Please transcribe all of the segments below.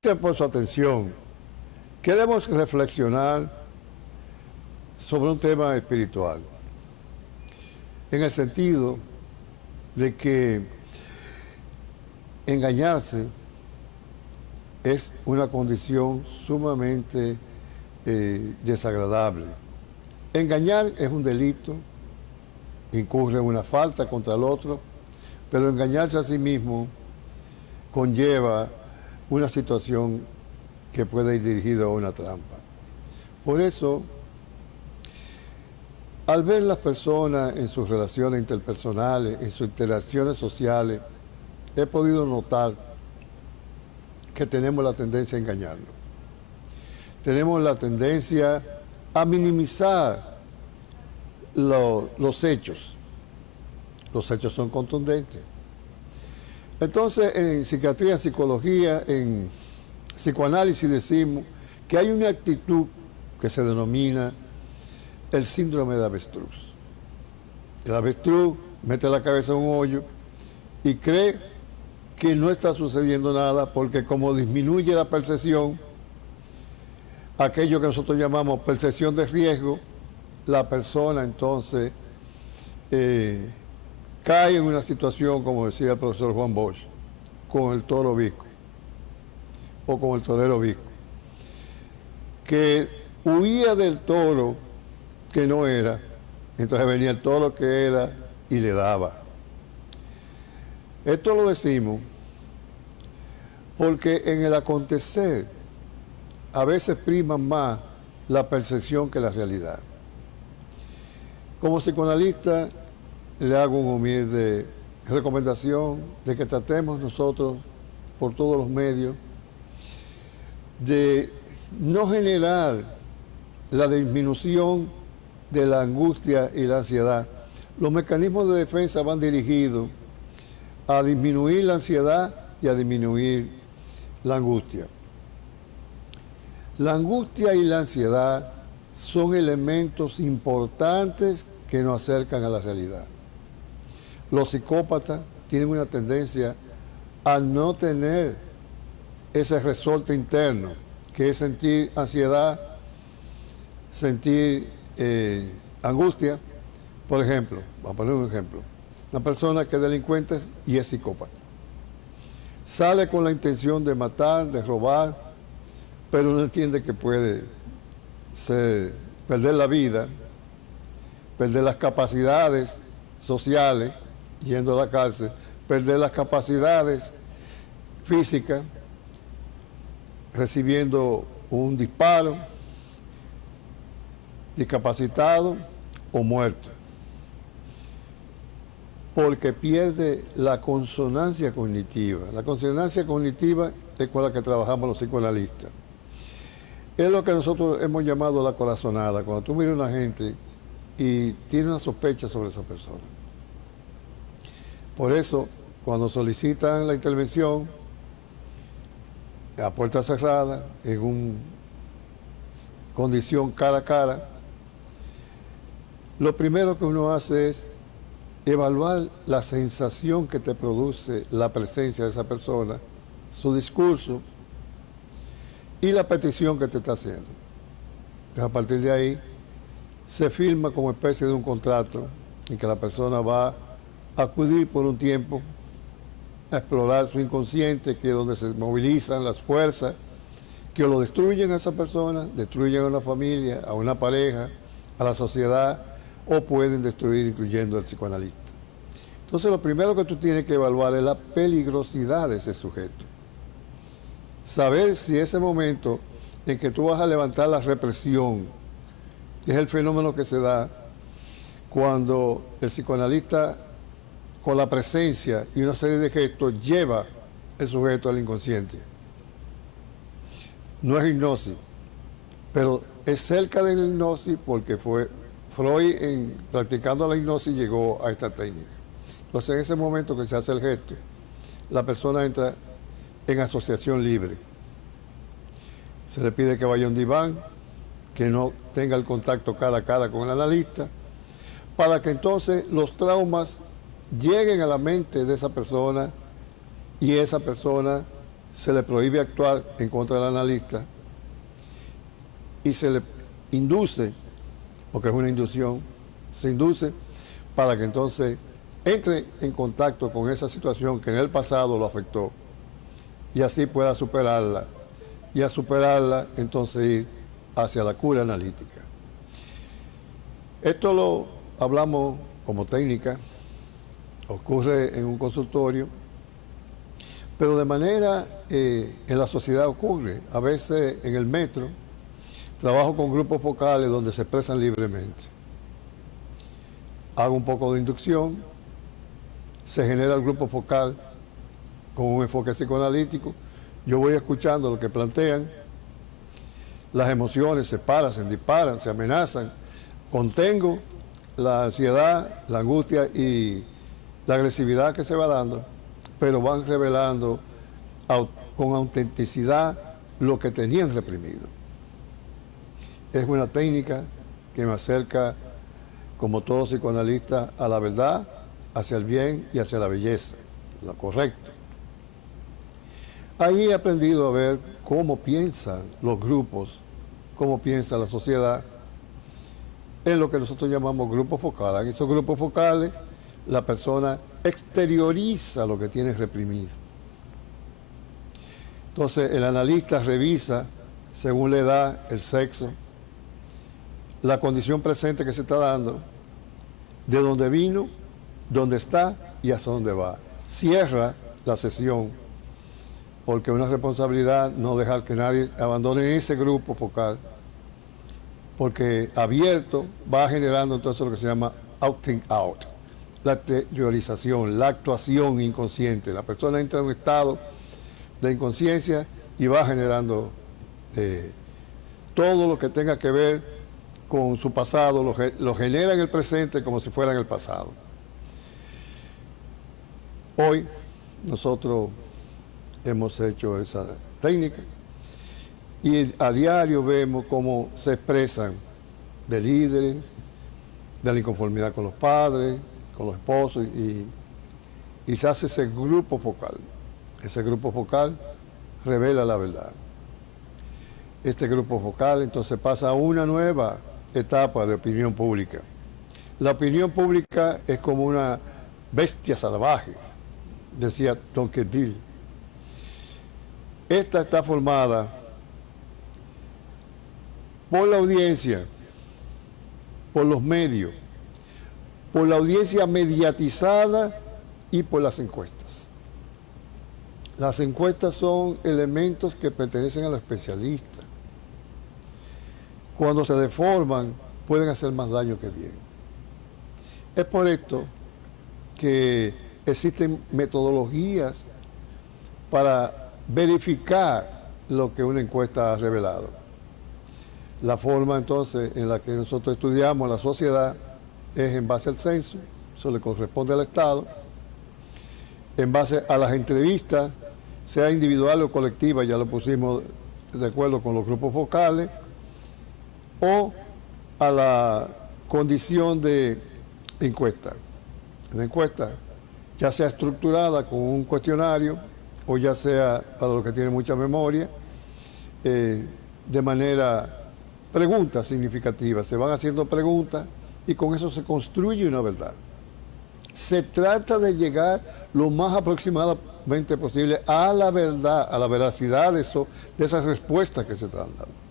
Gracias por su atención. Queremos reflexionar sobre un tema espiritual, en el sentido de que engañarse es una condición sumamente desagradable. Engañar es un delito, incurre en una falta contra el otro, pero engañarse a sí mismo conlleva una situación que puede ir dirigida a una trampa. Por eso, al ver las personas en sus relaciones interpersonales, en sus interacciones sociales, he podido notar que tenemos la tendencia a engañarnos. Tenemos la tendencia a minimizar los hechos. Los hechos son contundentes. Entonces, en psiquiatría, psicología, en psicoanálisis decimos que hay una actitud que se denomina el síndrome de avestruz. El avestruz mete la cabeza en un hoyo y cree que no está sucediendo nada porque como disminuye la percepción, aquello que nosotros llamamos percepción de riesgo, la persona entonces cae en una situación, como decía el profesor Juan Bosch, con el toro visco o con el torero visco, que huía del toro que no era, entonces venía el toro que era y le daba. Esto lo decimos porque en el acontecer a veces prima más la percepción que la realidad. Como psicoanalista le hago una humilde recomendación de que tratemos nosotros por todos los medios de no generar la disminución de la angustia y la ansiedad. Los mecanismos de defensa van dirigidos a disminuir la ansiedad y a disminuir la angustia. La angustia y la ansiedad son elementos importantes que nos acercan a la realidad. Los psicópatas tienen una tendencia a no tener ese resorte interno, que es sentir ansiedad, sentir angustia. Por ejemplo, vamos a poner un ejemplo, una persona que es delincuente y es psicópata. Sale con la intención de matar, de robar, pero no entiende que puede perder la vida, perder las capacidades sociales, yendo a la cárcel, perder las capacidades físicas, recibiendo un disparo, discapacitado o muerto, porque pierde la consonancia cognitiva. La consonancia cognitiva es con la que trabajamos los psicoanalistas. Es lo que nosotros hemos llamado la corazonada, cuando tú miras a una gente y tiene una sospecha sobre esa persona. Por eso, cuando solicitan la intervención a puerta cerrada, en una condición cara a cara, lo primero que uno hace es evaluar la sensación que te produce la presencia de esa persona, su discurso y la petición que te está haciendo. Entonces, a partir de ahí, se firma como especie de un contrato en que la persona va a acudir por un tiempo a explorar su inconsciente, que es donde se movilizan las fuerzas que lo destruyen a esa persona, destruyen a una familia, a una pareja, a la sociedad, o pueden destruir incluyendo al psicoanalista. Entonces, lo primero que tú tienes que evaluar es la peligrosidad de ese sujeto. Saber si ese momento en que tú vas a levantar la represión, que es el fenómeno que se da cuando el psicoanalista, con la presencia y una serie de gestos, lleva el sujeto al inconsciente. No es hipnosis, pero es cerca de la hipnosis porque fue Freud, practicando la hipnosis, llegó a esta técnica. Entonces, en ese momento que se hace el gesto, la persona entra en asociación libre. Se le pide que vaya a un diván, que no tenga el contacto cara a cara con el analista, para que entonces los traumas lleguen a la mente de esa persona y esa persona se le prohíbe actuar en contra del analista y se le induce, porque es una inducción, se induce para que entonces entre en contacto con esa situación que en el pasado lo afectó y así pueda superarla, y a superarla entonces ir hacia la cura analítica. Esto lo hablamos como técnica, ocurre en un consultorio, pero de manera en la sociedad ocurre. A veces en el metro trabajo con grupos focales donde se expresan libremente. Hago un poco de inducción, se genera el grupo focal con un enfoque psicoanalítico, yo voy escuchando lo que plantean, las emociones se paran, se disparan, se amenazan, contengo la ansiedad, la angustia y la agresividad que se va dando, pero van revelando con autenticidad lo que tenían reprimido. Es una técnica que me acerca, como todo psicoanalista, a la verdad, hacia el bien y hacia la belleza, lo correcto. Ahí he aprendido a ver cómo piensan los grupos, cómo piensa la sociedad, en lo que nosotros llamamos grupos focales. En esos grupos focales, la persona exterioriza lo que tiene reprimido. Entonces, el analista revisa, según la edad, el sexo, la condición presente que se está dando, de dónde vino, dónde está y hacia dónde va. Cierra la sesión, porque es una responsabilidad no dejar que nadie abandone ese grupo focal, porque abierto va generando entonces lo que se llama acting out, la exteriorización, la actuación inconsciente. La persona entra en un estado de inconsciencia y va generando todo lo que tenga que ver con su pasado, lo genera en el presente como si fuera en el pasado. Hoy nosotros hemos hecho esa técnica y a diario vemos cómo se expresan de líderes, de la inconformidad con los padres, con los esposos y se hace ese grupo focal. Ese grupo focal revela la verdad. Este grupo focal entonces pasa a una nueva etapa de opinión pública. La opinión pública es como una bestia salvaje, decía Tocqueville. Esta está formada por la audiencia, por los medios, por la audiencia mediatizada y por las encuestas. Las encuestas son elementos que pertenecen a los especialistas. Cuando se deforman, pueden hacer más daño que bien. Es por esto que existen metodologías para verificar lo que una encuesta ha revelado. La forma entonces en la que nosotros estudiamos la sociedad es en base al censo, eso le corresponde al Estado, en base a las entrevistas, sea individual o colectiva, ya lo pusimos de acuerdo con los grupos focales, o a la condición de encuesta. La encuesta, ya sea estructurada con un cuestionario, o ya sea para los que tienen mucha memoria, de manera preguntas significativas. Se van haciendo preguntas y con eso se construye una verdad. Se trata de llegar lo más aproximadamente posible a la verdad, a la veracidad de esas respuestas que se están dando.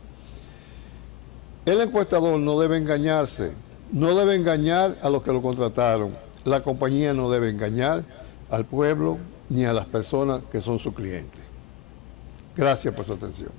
El encuestador no debe engañarse, no debe engañar a los que lo contrataron. La compañía no debe engañar al pueblo ni a las personas que son sus clientes. Gracias por su atención.